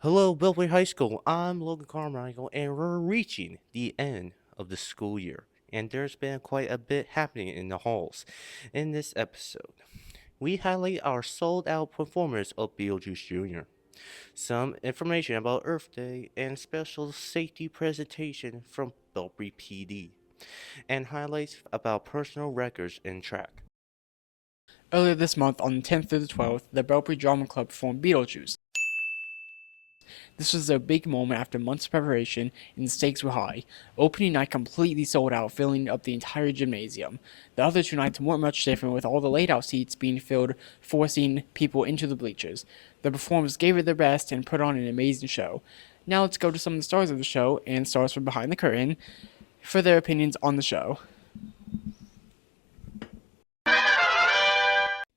Hello, Beltway High School. I'm Logan Carmichael, and we're reaching the end of the school year. And there's been quite a bit happening in the halls. In this episode, we highlight our sold out performance of Beetlejuice Jr., some information about Earth Day, and special safety presentation from Belpre PD, and highlights about personal records in track. Earlier this month, on the 10th through the 12th, the Belpre Drama Club performed Beetlejuice. This was a big moment after months of preparation, and the stakes were high. Opening night completely sold out, filling up the entire gymnasium. The other two nights weren't much different, with all the laid-out seats being filled, forcing people into the bleachers. The performers gave it their best and put on an amazing show. Now let's go to some of the stars of the show and stars from behind the curtain for their opinions on the show.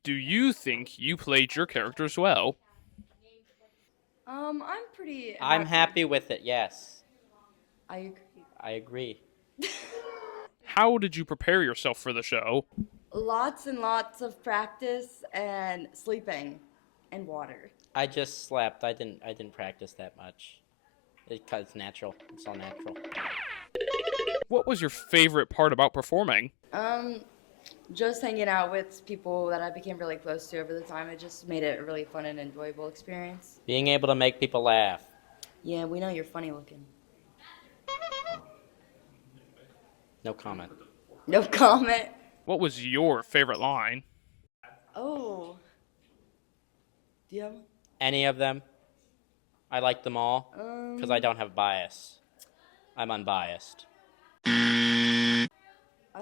Do you think you played your characters well? I'm pretty I'm happy. happy with it, yes. I agree. I agree. How did you prepare yourself for the show? Lots and lots of practice and sleeping and water. I just slept. I didn't practice that much. It's natural. It's all natural. What was your favorite part about performing? Um, just hanging out with people that I became really close to over the time, it just made it a really fun and enjoyable experience. Being able to make people laugh. Yeah, we know you're funny looking. No comment. No comment. What was your favorite line? Oh. Do you have one? Any of them? I like them all because I don't have bias. I'm unbiased. I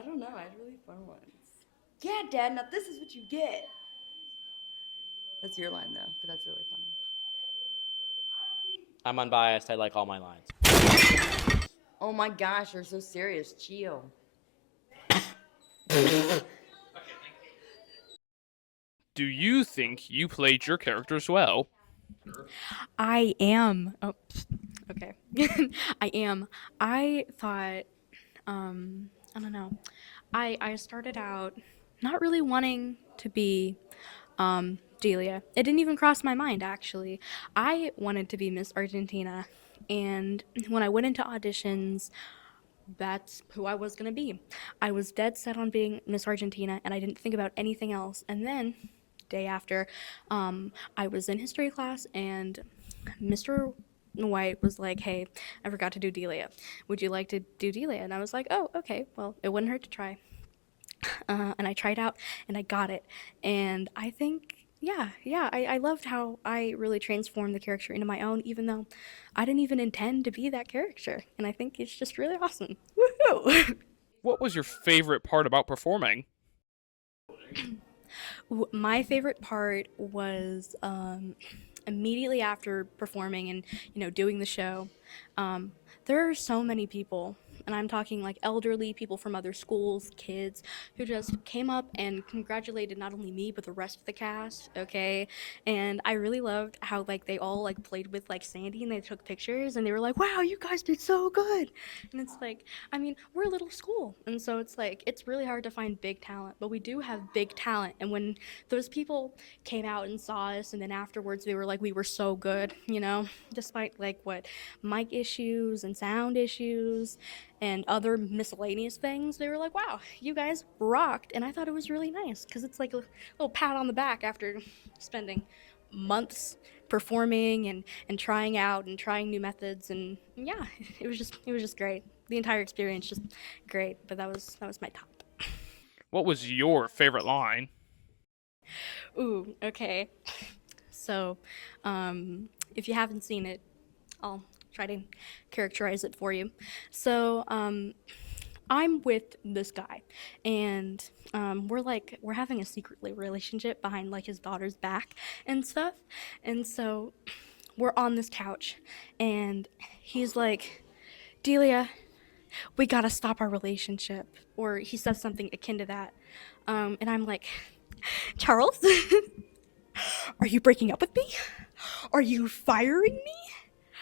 don't know. I had really fun ones. Yeah, Dad. Now this is what you get. That's your line though, but that's really funny. I'm unbiased. I like all my lines. Oh my gosh, you're so serious. Chill. Do you think you played your characters well? I am. Oh, okay. I am. I thought, I don't know. I started out not really wanting to be Delia. It didn't even cross my mind, actually. I wanted to be Miss Argentina. And when I went into auditions, that's who I was going to be. I was dead set on being Miss Argentina, and I didn't think about anything else. And then, day after, I was in history class, and Mr. White was like, "Hey, I forgot to do Delia. Would you like to do Delia?" And I was like, "Oh, okay. Well, it wouldn't hurt to try." And I tried out, and I got it. And I think, I loved how I really transformed the character into my own, even though I didn't even intend to be that character. And I think it's just really awesome. Woohoo! What was your favorite part about performing? My favorite part was immediately after performing and doing the show. Um, there are so many people, and I'm talking like elderly people from other schools, kids who just came up and congratulated not only me but the rest of the cast. Okay, and I really loved how like they all like played with like Sandy and they took pictures and they were like, "Wow, you guys did so good," and it's like, I mean, we're a little school, and so it's like it's really hard to find big talent, but we do have big talent, and when those people came out and saw us and then afterwards they were like we were so good, despite like what mic issues and sound issues and other miscellaneous things, they were like, wow, you guys rocked. And I thought it was really nice because it's like a little pat on the back after spending months performing and trying out and trying new methods. And yeah, it was just great. The entire experience just great. But that was my top. What was your favorite line? Ooh, okay. So, if you haven't seen it, I'll try to characterize it for you. So, I'm with this guy, and we're having a secret relationship behind like his daughter's back and stuff. And so, we're on this couch, and he's like, "Delia, we gotta stop our relationship," or he says something akin to that. And I'm like, "Charles, are you breaking up with me? Are you firing me?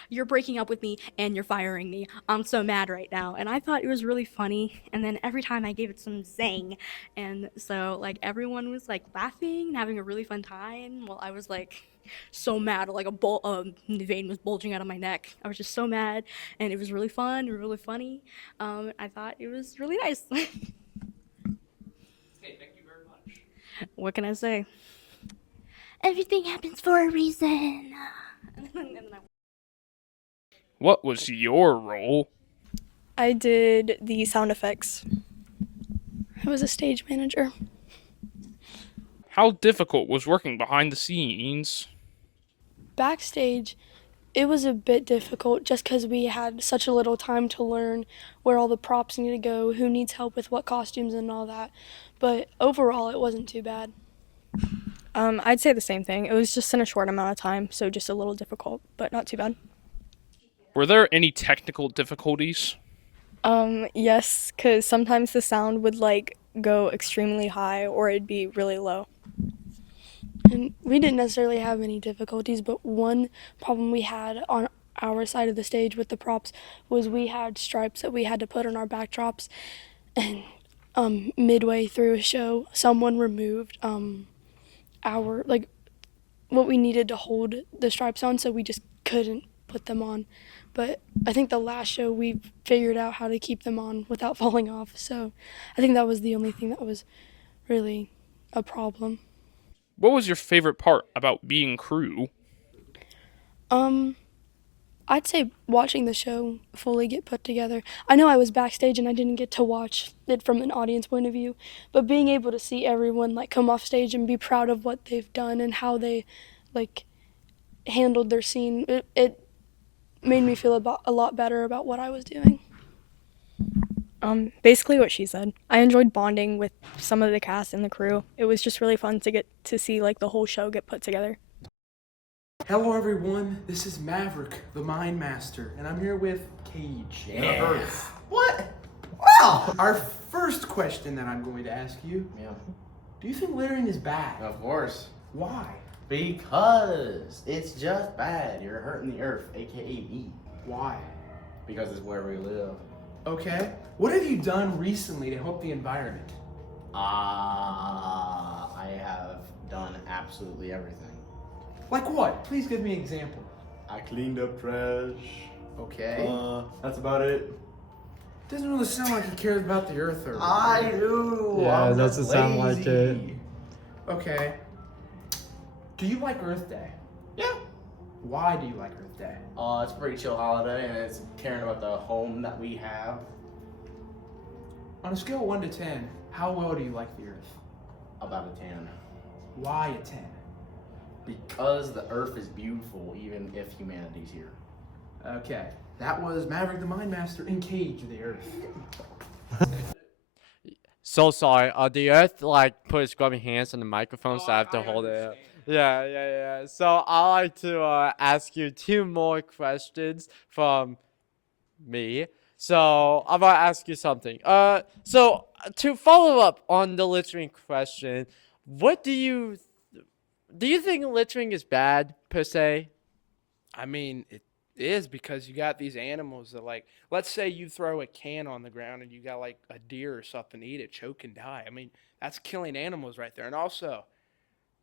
You're breaking up with me and you're firing me. I'm so mad right now." And I thought it was really funny. And then every time I gave it some zing. And so, like, everyone was like laughing and having a really fun time while I was like so mad, like vein was bulging out of my neck. I was just so mad, and it was really fun, really funny. I thought it was really nice. Hey, thank you very much. What can I say? Everything happens for a reason. What was your role? I did the sound effects. I was a stage manager. How difficult was working behind the scenes? Backstage, it was a bit difficult just because we had such a little time to learn where all the props need to go, who needs help with what costumes and all that. But overall, it wasn't too bad. I'd say the same thing. It was just in a short amount of time, so just a little difficult, but not too bad. Were there any technical difficulties? Yes, because sometimes the sound would like go extremely high or it'd be really low. And we didn't necessarily have any difficulties, but one problem we had on our side of the stage with the props was we had stripes that we had to put on our backdrops, and midway through a show, someone removed our like what we needed to hold the stripes on, so we just couldn't put them on. But I think the last show we figured out how to keep them on without falling off. So I think that was the only thing that was really a problem. What was your favorite part about being crew? I'd say watching the show fully get put together. I know I was backstage and I didn't get to watch it from an audience point of view, but being able to see everyone like come off stage and be proud of what they've done and how they like handled their scene, it made me feel a lot better about what I was doing. Basically what she said. I enjoyed bonding with some of the cast and the crew. It was just really fun to get to see like the whole show get put together. Hello everyone, this is Maverick, the Mind Master, and I'm here with Cage, the Earth. What? Wow! Our first question that I'm going to ask you, Yeah, do you think littering is bad? of course. Why? Because it's just bad. You're hurting the earth, aka me. Why? Because it's where we live. Okay. What have you done recently to help the environment? I have done absolutely everything. Like what? Please give me an example. I cleaned up trash. Okay. That's about it. Doesn't really sound like he cares about the earth or I do. Yeah, I'm it doesn't just sound like lazy. it. Okay. Do you like Earth Day? Yeah. Why do you like Earth Day? It's a pretty chill holiday, and it's caring about the home that we have. On a scale of 1 to 10, how well do you like the earth? About a 10. Why a 10? Because the earth is beautiful, even if humanity's here. Okay. That was Maverick the Mind Master and Cage the Earth. So sorry. The Earth like put its grubby hands on the microphone, so I have to hold it. Yeah. So I like to ask you 2 more questions from me. So I'm gonna ask you something. So to follow up on the littering question, what do you think littering is bad per se? I mean, it is, because you got these animals that, like, let's say you throw a can on the ground and you got like a deer or something eat it, choke and die. I mean, that's killing animals right there. And also,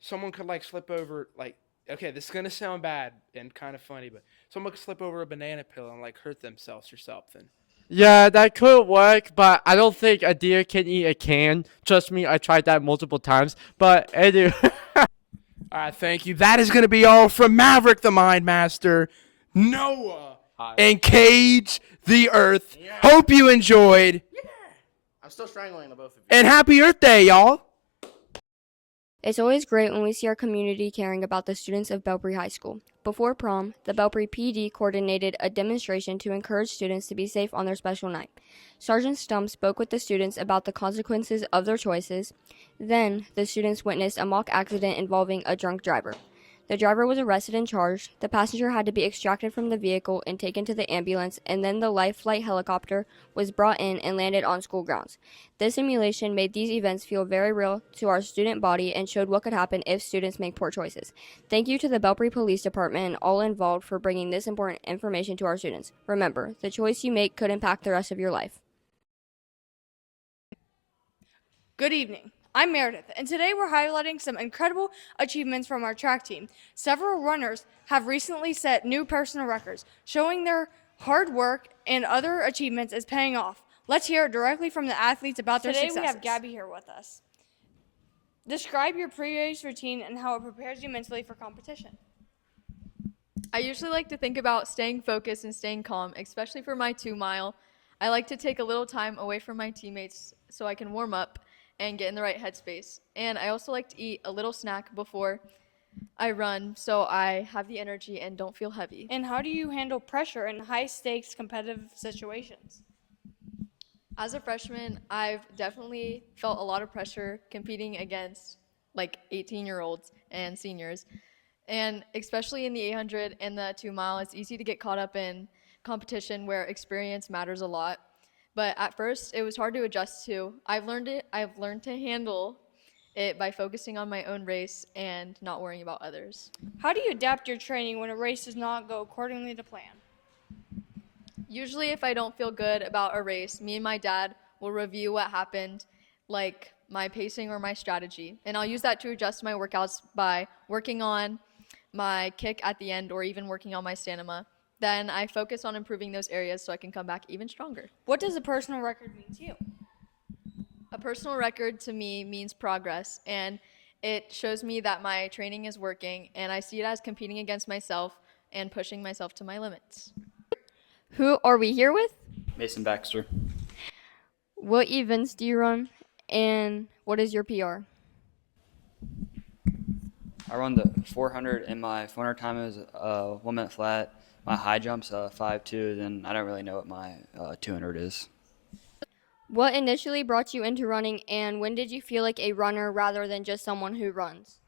someone could like slip over, like, okay, this is gonna sound bad and kind of funny, but someone could slip over a banana peel and like hurt themselves or something. Yeah, that could work, but I don't think a deer can eat a can. Trust me, I tried that multiple times. But anyway. All right, thank you. That is going to be all from Maverick the Mind Master, Noah, and Cage the Earth. Yeah. Hope you enjoyed. Yeah. I'm still strangling the both of you. And happy Earth Day, y'all. It's always great when we see our community caring about the students of Belpre High School. Before prom, the Belpre PD coordinated a demonstration to encourage students to be safe on their special night. Sergeant Stump spoke with the students about the consequences of their choices. Then, the students witnessed a mock accident involving a drunk driver. The driver was arrested and charged, the passenger had to be extracted from the vehicle and taken to the ambulance, and then the life flight helicopter was brought in and landed on school grounds. This simulation made these events feel very real to our student body and showed what could happen if students make poor choices. Thank you to the Belpre Police Department and all involved for bringing this important information to our students. Remember, the choice you make could impact the rest of your life. Good evening. I'm Meredith, and today we're highlighting some incredible achievements from our track team. Several runners have recently set new personal records, showing their hard work and other achievements is paying off. Let's hear directly from the athletes about their Today successes. we have Gabby here with us. Describe your pre-race routine and how it prepares you mentally for competition. I usually like to think about staying focused and staying calm, especially for my 2-mile. I like to take a little time away from my teammates so I can warm up and get in the right headspace. And I also like to eat a little snack before I run so I have the energy and don't feel heavy. And how do you handle pressure in high-stakes competitive situations? As a freshman, I've definitely felt a lot of pressure competing against like 18-year-olds and seniors. And especially in the 800 and the 2-mile, it's easy to get caught up in competition where experience matters a lot. But at first, it was hard to adjust to. I've learned to handle it by focusing on my own race and not worrying about others. How do you adapt your training when a race does not go accordingly to plan? Usually, if I don't feel good about a race, me and my dad will review what happened, like my pacing or my strategy. And I'll use that to adjust my workouts by working on my kick at the end or even working on my stamina. Then I focus on improving those areas so I can come back even stronger. What does a personal record mean to you? A personal record to me means progress, and it shows me that my training is working, and I see it as competing against myself and pushing myself to my limits. Who are we here with? Mason Baxter. What events do you run, and what is your PR? I run the 400, and my 400 time is 1 minute flat. My high jump's 5.2, then I don't really know what my 200 is. What initially brought you into running, and when did you feel like a runner rather than just someone who runs?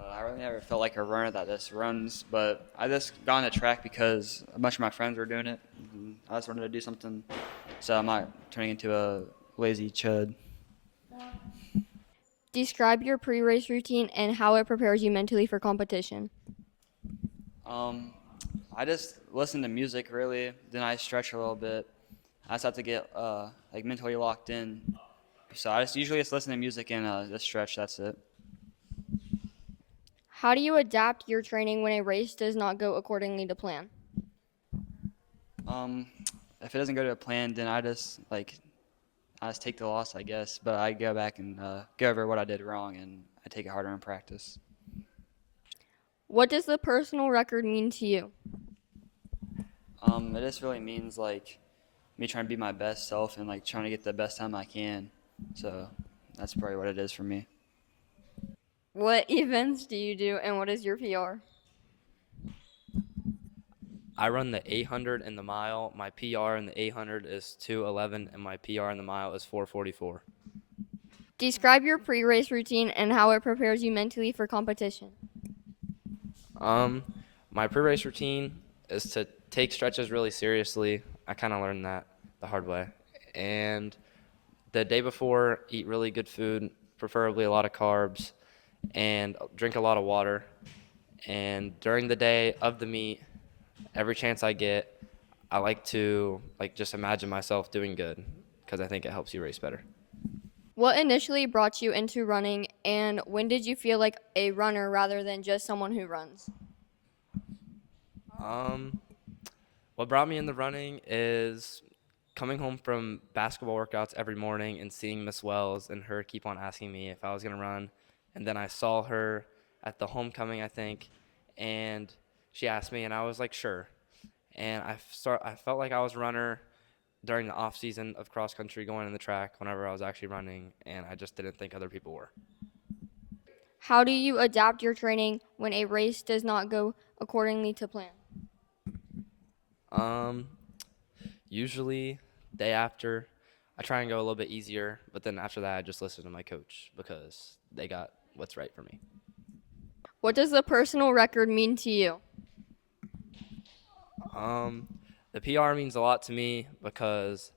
I really never felt like a runner that just runs, but I just got on the track because a bunch of my friends were doing it. And I just wanted to do something, so I'm not turning into a lazy chud. Describe your pre-race routine and how it prepares you mentally for competition. I just listen to music really, then I stretch a little bit. I just have to get like mentally locked in. So I usually just listen to music and just stretch, that's it. How do you adapt your training when a race does not go accordingly to plan? If it doesn't go to a plan, then I just take the loss, I guess. But I go back and go over what I did wrong, and I take it harder in practice. What does the personal record mean to you? It just really means like me trying to be my best self and like trying to get the best time I can. So that's probably what it is for me. What events do you do, and what is your PR? I run the 800 and the mile. My PR in the 800 is 2:11, and my PR in the mile is 4:44. Describe your pre-race routine and how it prepares you mentally for competition. My pre-race routine is to take stretches really seriously. I kind of learned that the hard way. And the day before, eat really good food, preferably a lot of carbs, and drink a lot of water. And during the day of the meet, every chance I get, I like to just imagine myself doing good because I think it helps you race better. What initially brought you into running, and when did you feel like a runner rather than just someone who runs? What brought me into running is coming home from basketball workouts every morning and seeing Miss Wells and her keep on asking me if I was going to run. And then I saw her at the homecoming, I think, and she asked me, and I was like, sure. And I felt like I was a runner during the off season of cross country, going in the track whenever I was actually running, and I just didn't think other people were. How do you adapt your training when a race does not go accordingly to plan? Usually day after, I try and go a little bit easier, but then after that, I just listen to my coach because they got what's right for me. What does the personal record mean to you? The PR means a lot to me because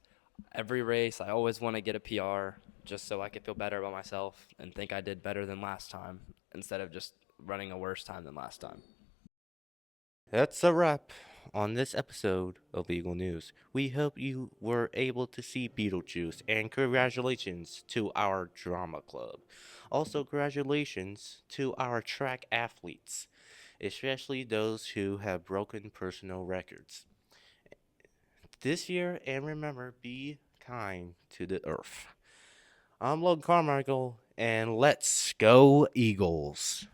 every race I always want to get a PR just so I can feel better about myself and think I did better than last time instead of just running a worse time than last time. That's a wrap on this episode of Legal News. We hope you were able to see Beetlejuice, and congratulations to our drama club. Also, congratulations to our track athletes, especially those who have broken personal records this year. And remember, be kind to the earth. I'm Logan Carmichael, and let's go Eagles.